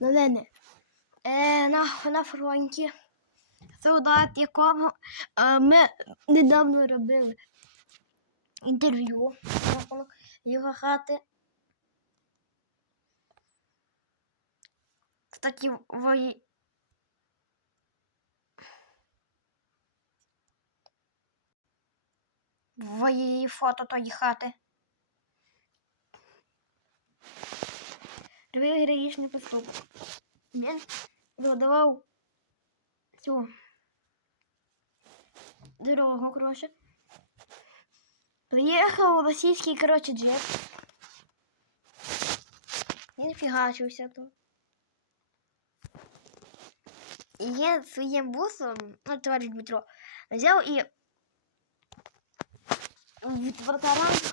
новини. Е, на, на фронті. Солдат, якого е, ми недавно робили інтерв'ю його хати. Кстати, вої... Вої фото тої хати. Робив героїчний поступок. Він задавав цю дорогу, коротше. Приїхав російський, коротше, джип. Він фігачився тут. І я своїм бусом, ну, товариш Дмитро, взяв і відвертарав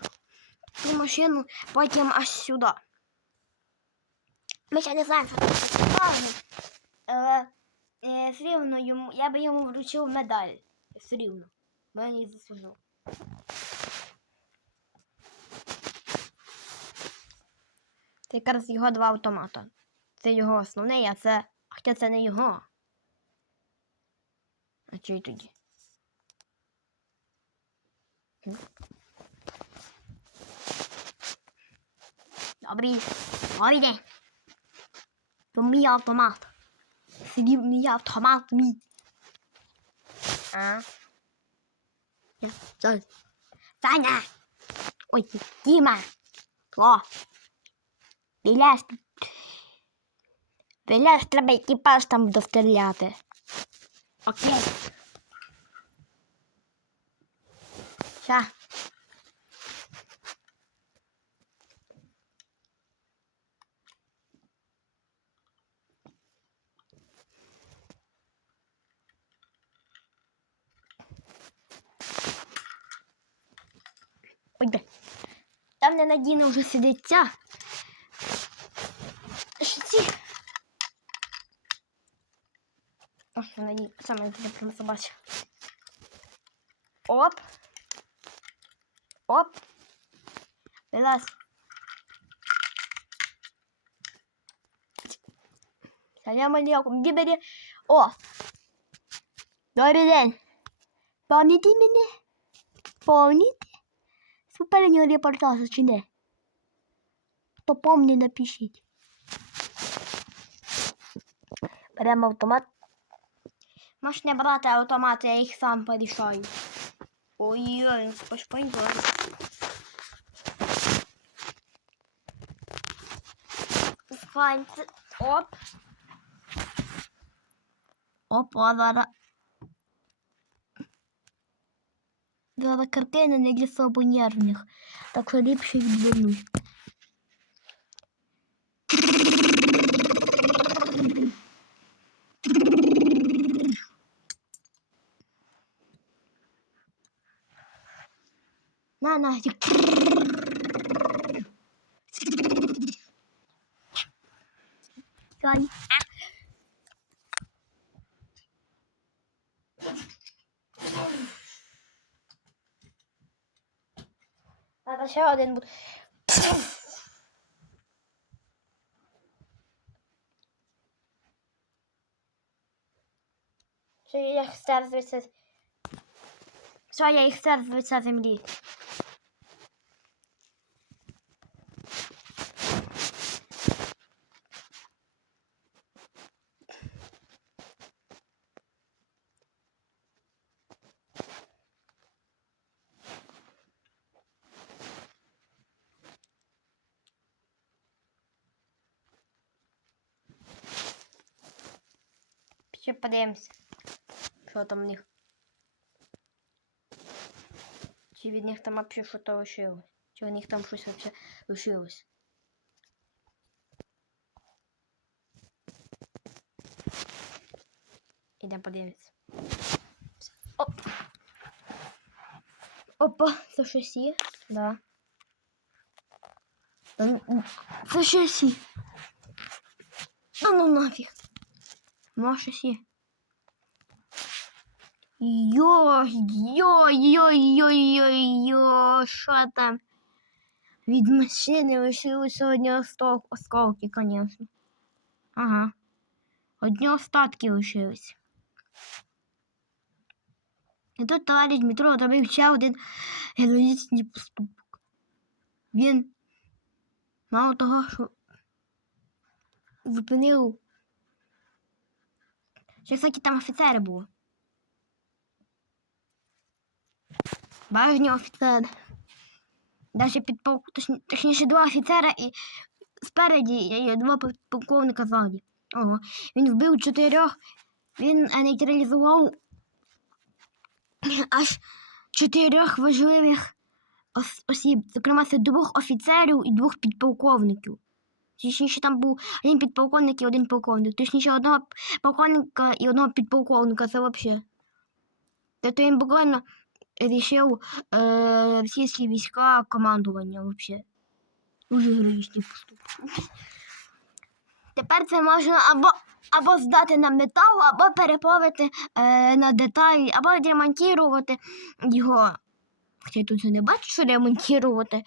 ту машину потім аж сюди. Ми ще не знаємо, що це таке. Але е, все рівно йому, я би йому вручив медаль. Все рівно. Її заслужив. Це якраз його два автомата. Це його основний, а це. Хоча це не його. А чий тоді? Добрий. Добрий день. То мій автомат. Сидів мій автомат мій. А? Я, Саня. Саня! Ой, Діма! О! Біляш. Біляш, треба екіпаж там достріляти. Окей. Ща. Ой, де. Там ненадійно вже сидить ця. Що ці? О, вона їй саме я прямо собачу. Оп. Оп. Вилазь. Салям алейкум. Іди бери. О. Добрий день. Пам'ятаєте мене? Пам'ятаєте? Попереднього репортажу чи не? Хто помні, напишіть. Беремо автомат. Можеш не брати автомат, я їх сам порішаю. Ой-ой, пошпойдой. Спускаємося. Оп. Опа, Зараз картина не для особо нервних, так що ліпше відвернусь. На, нафиг. Сонь. Треба ще один буде. Що я їх стерзуюся. Що я їх стерзуюся землі. Ще подивимося. Що там в них? Чи від них там вообще щось лишилось? Чи у них там щось вообще лишилось? Ідемо подивимось. Оп. Опа, це щось є? Да. Та ну, Це щось є. Ну ну нафіг. Може щось є. Йой, йой, йой, йой, йой, йой, що там? Від машини лишилося сьогодні осколки, звісно. Ага. Одні остатки лишились. І тут товариш Дмитро зробив ще один героїчний поступок. Він мало того, що зупинив. Ще, кстати, там офіцери були. Бажні офіцери. Даже підполк... точніше два офіцера і спереді і два полковника ззаді. Ого. Він вбив чотирьох, він нейтралізував аж чотирьох важливих ос- осіб. Зокрема, це двох офіцерів і двох підполковників. Точніше, там був один підполковник і один полковник. Точніше, одного полковника і одного підполковника. Це взагалі. Тобто він буквально рішив е, російські війська командування взагалі. Дуже героїчний поступок. Тепер це можна або, або здати на метал, або переплавити е, на деталі, або відремонтувати його. Хоча я тут не бачу, що ремонтувати.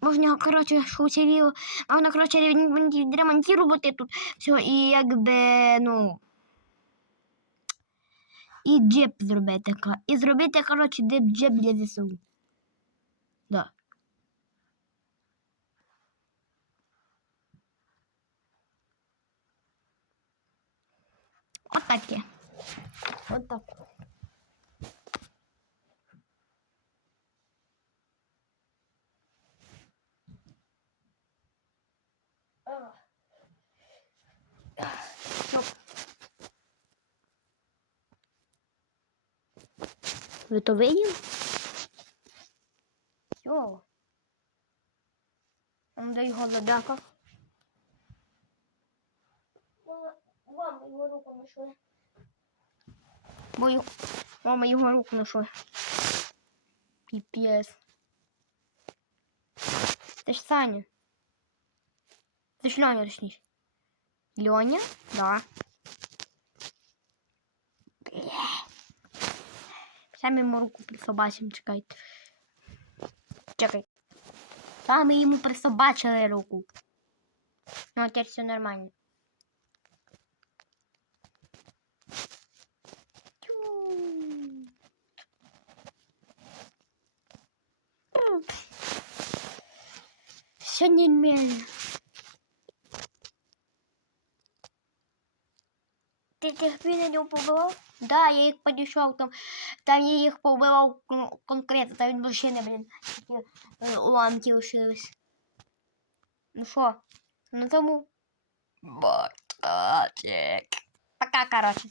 Можна коротше, що уціліло. Можна, коротше, ремон- відремонтувати тут все і якби, ну. І джип зробити. І зробити, коротше, джип, джип для ЗСУ. Да. От таке. От так. Ви то виділи? Йо. Он де його задякав. Вам його руку знайшли. Бою. Мама його руку знайшли. Піпес. Це ж Саня. Це ж Льоня, точніше. Льоня? Да. Самі йому руку присобачимо, чекайте. Чекай. Самі йому присобачили руку. Ну, а тепер все нормально. Все нормально. Ти тих не побивав? Да, я їх підійшов там. Там я їх побивав кон- конкретно, там від машини, блін. Такі е, уламки лишились. Ну що? На тому. Ботачик. Пока, короче.